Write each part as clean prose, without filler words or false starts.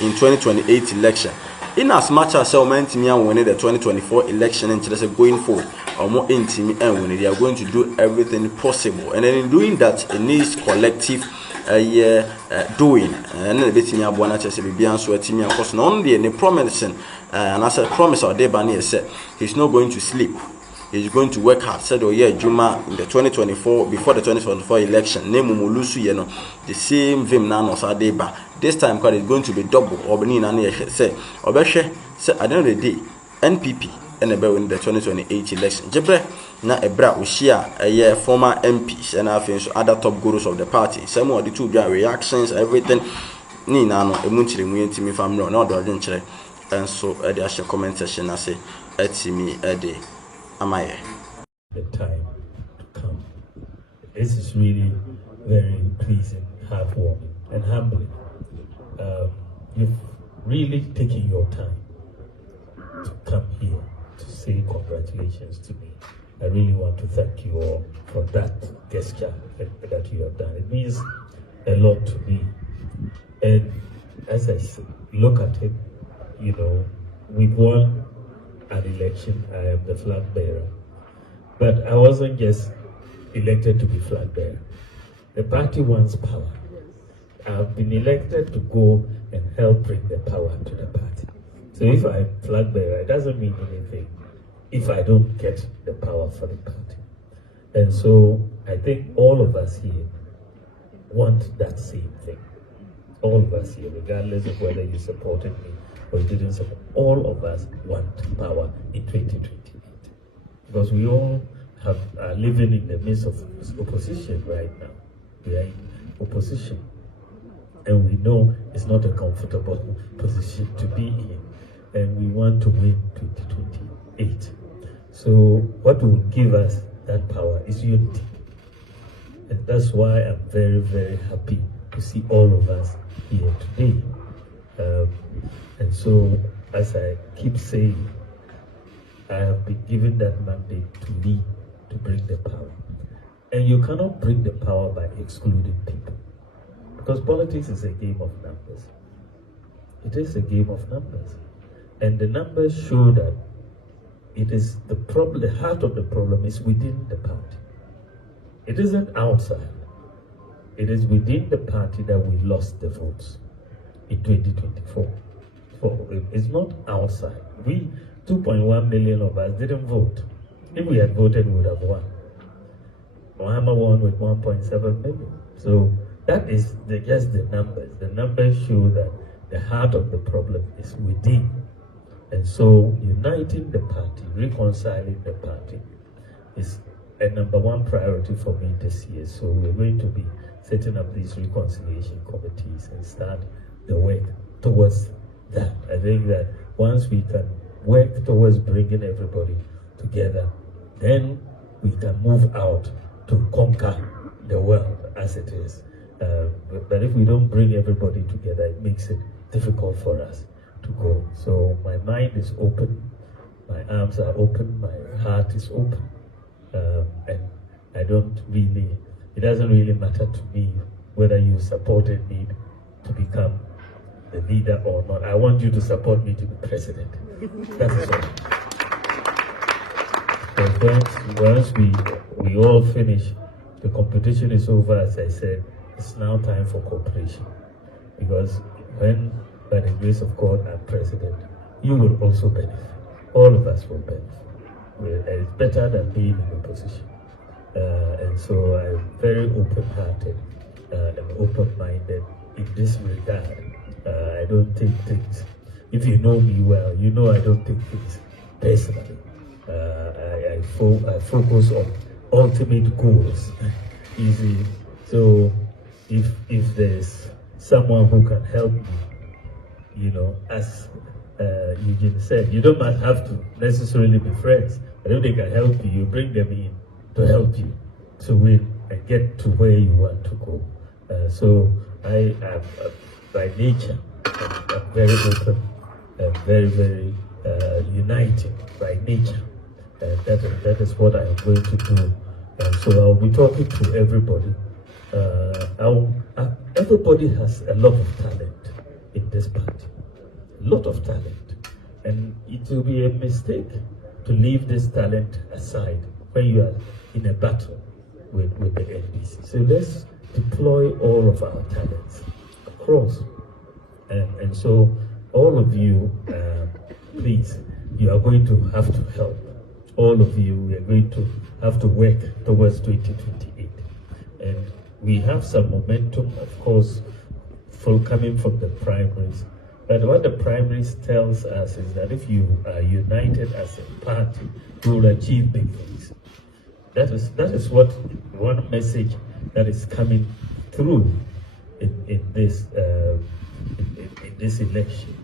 in 2028 election. In as much as Mentimi and winning the 2024 election and just going forward, or more intimate and winning, they are going to do everything possible. And then in doing that, it needs collective doing. And then the bit in your one chess be beyond sweating your cost. Not only any promising, and as a promise our day Bani said, he's not going to sleep. He's going to work hard. Said, oh yeah, Juma in the 2024, before the 2024 election, name Mulusu, you know, the same Vim Nanos Adeba. This time, because it's going to be double. Or say, Obeshe, say, at the end of the day, NPP and in the 2028 election. Jebre, na Ebra, Ushia, a year former MPs, and I think other top gurus of the party. Some of the two reactions, everything. Ni nano, a munchly, we ain't me from no, not the and so the actual comment session, I say, at me a day. The time to come. This is really very pleasing, heartwarming, and humbling. You've really taken your time to come here to say congratulations to me. I really want to thank you all for that gesture that you have done. It means a lot to me. And as I look at it, you know, we've won an election. I am the flag bearer, but I wasn't just elected to be flag bearer. The party wants power. I've been elected to go and help bring the power to the party. So if I'm flag bearer, it doesn't mean anything if I don't get the power for the party. And so I think all of us here want that same thing. All of us here, regardless of whether you supported me or you didn't support, all of us want power in 2028. Because we all are living in the midst of opposition right now. We are in opposition. And we know it's not a comfortable position to be in. And we want to win 2028. So what will give us that power is unity. And that's why I'm very, very happy to see all of us here today. And so, as I keep saying, I have been given that mandate to lead, to bring the power. And you cannot bring the power by excluding people. Because politics is a game of numbers. It is a game of numbers. And the numbers show that it is the problem, the heart of the problem is within the party. It isn't outside. It is within the party that we lost the votes in 2024. It's not outside. We, 2.1 million of us, didn't vote. If we had voted, we would have won. Mahama won with 1.7 million. So that is just the numbers. The numbers show that the heart of the problem is within. And so uniting the party, reconciling the party is a number one priority for me this year. So we're going to be setting up these reconciliation committees and start the work towards that. I think that once we can work towards bringing everybody together, then we can move out to conquer the world as it is. But if we don't bring everybody together, it makes it difficult for us to go. So my mind is open, my arms are open, my heart is open. And I don't really, it doesn't really matter to me whether you supported me to become the leader or not. I want you to support me to be president. That is all. So once we all finish, the competition is over, as I said, it's now time for cooperation. Because when, by the grace of God, I'm president, you will also benefit. All of us will benefit. It's better than being in opposition. And so I'm very open-hearted and open-minded in this regard. I don't take things, if you know me well, you know I don't take things personally. I focus on ultimate goals. Easy. So if there's someone who can help me, you know, as Eugene said, you don't have to necessarily be friends. But if they can help you, you bring them in to help you to win and get to where you want to go. So I am, by nature, I'm very open and very, very united by nature. And that is what I am going to do. And so I'll be talking to everybody. Everybody has a lot of talent in this party. A lot of talent. And it will be a mistake to leave this talent aside when you are in a battle with the NDC. So let's deploy all of our talents across. And so all of you, please, you are going to have to help. All of you, we are going to have to work towards 2028. And we have some momentum, of course, coming from the primaries. But what the primaries tells us is that if you are united as a party, you will achieve big things. That is what one message that is coming through in this election.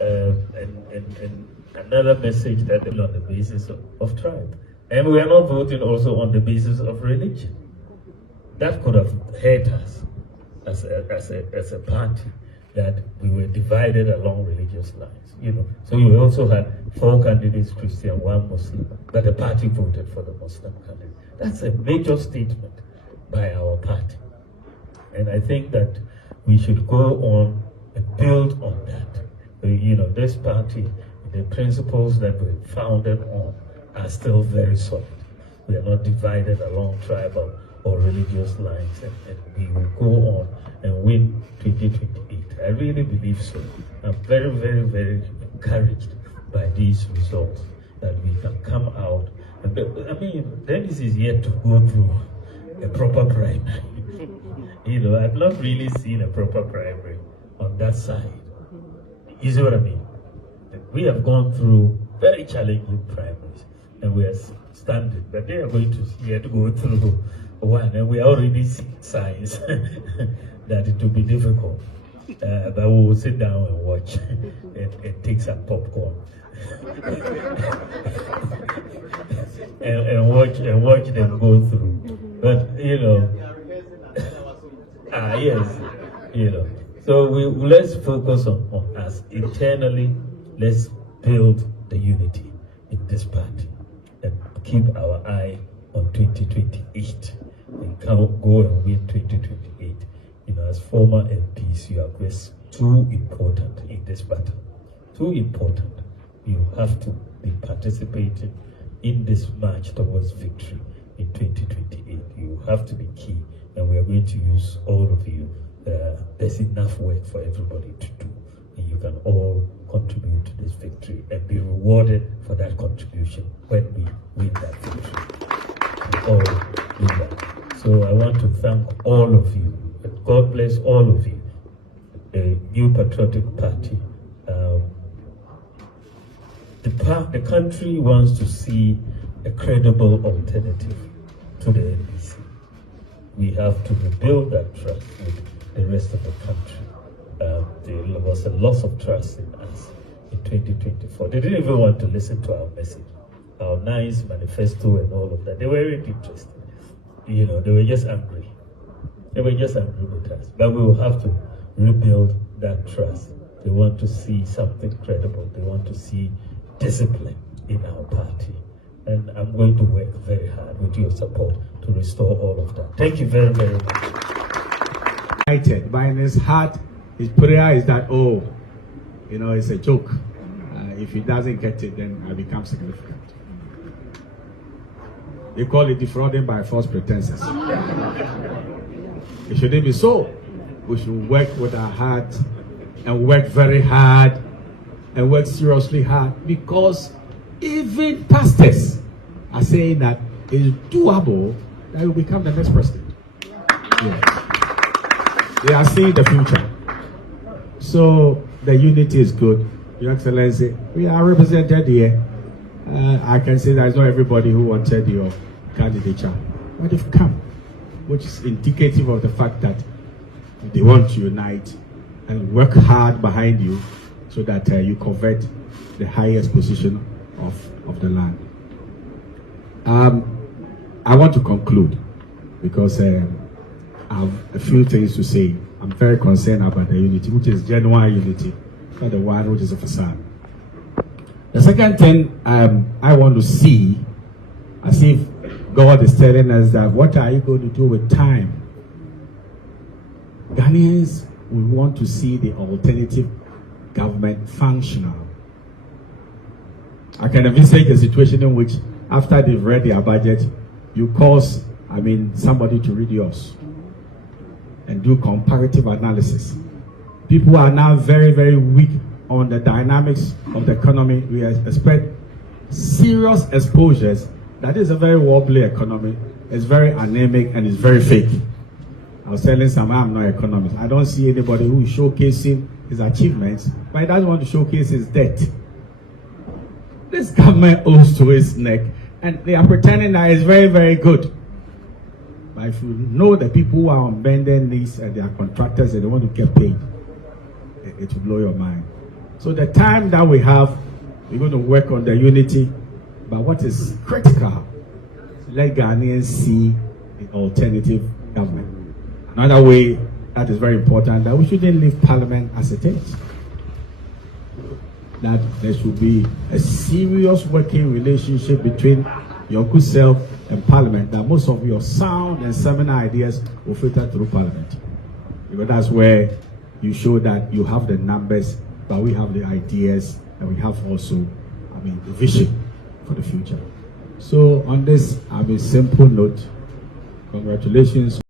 And another message that is on the basis of tribe. And we are not voting also on the basis of religion. That could have hurt us as a party, that we were divided along religious lines, So we also had 4 candidates, Christian, 1 Muslim, but the party voted for the Muslim candidate. That's a major statement by our party. And I think that we should go on and build on that. This party, the principles that we founded on are still very solid. We are not divided along tribal or religious lines, and we will go on and win 2028. I really believe so. I'm very, very, very encouraged by these results, that we can come out. Dennis is yet to go through a proper primary. I've not really seen a proper primary on that side. You see what I mean? We have gone through very challenging primaries, and we are standing, but they are going to yet go through one, and we already see signs that it will be difficult. But we will sit down and watch and take some popcorn and watch them go through. But yes, so let's focus on us internally. Let's build the unity in this party and keep our eye on 2028 and go and win 2028. As former MPs, you are just too important in this battle. Too important. You have to be participating in this march towards victory in 2028. You have to be key, and we are going to use all of you. There's enough work for everybody to do, and you can all contribute to this victory and be rewarded for that contribution when we win that victory. We all do that. So I want to thank all of you. God bless all of you. The New Patriotic Party. The country wants to see a credible alternative to the NDC. We have to rebuild that trust with the rest of the country. There was a loss of trust in us in 2024. They didn't even want to listen to our message, our nice manifesto and all of that. They weren't interested. They were just angry. They were just angry with us. But we will have to rebuild that trust. They want to see something credible. They want to see discipline in our party. And I'm going to work very hard with your support to restore all of that. Thank you very, very much. But in his heart, his prayer is that, it's a joke. If he doesn't get it, then I become significant. They call it defrauding by false pretenses. It shouldn't be so. We should work with our heart and work very hard and work seriously hard, because even pastors are saying that it's doable that you become the next president. Yes. They are seeing the future. So the unity is good. Your Excellency, we are represented here. I can say that it's not everybody who wanted your candidature, but they've come, which is indicative of the fact that they want to unite and work hard behind you so that you covet the highest position of the land. I want to conclude because I have a few things to say. I'm very concerned about the unity, which is genuine unity, not the one which is a facade. The second thing I want to see, as if God is telling us that, what are you going to do with time? Ghanaians we want to see the alternative government functional. I can envisage a situation in which, after they've read their budget, you cause, somebody to read yours and do comparative analysis. People are now very, very weak on the dynamics of the economy. We expect serious exposures. That is a very wobbly economy. It's very anemic and it's very fake. I was telling someone, I'm not an economist. I don't see anybody who is showcasing his achievements, but he doesn't want to showcase his debt. This government owes to its neck, and they are pretending that it's very, very good. But if you know the people who are on bending knees and they are contractors and they want to get paid, it will blow your mind. So the time that we have, we're going to work on the unity. But what is critical, let Ghanaians see the alternative government. Another way that is very important, that we shouldn't leave Parliament as it is. That there should be a serious working relationship between your good self and Parliament, that most of your sound and seminar ideas will filter through Parliament. Because that's where you show that you have the numbers, but we have the ideas, and we have also, the vision for the future. So on this, simple note, congratulations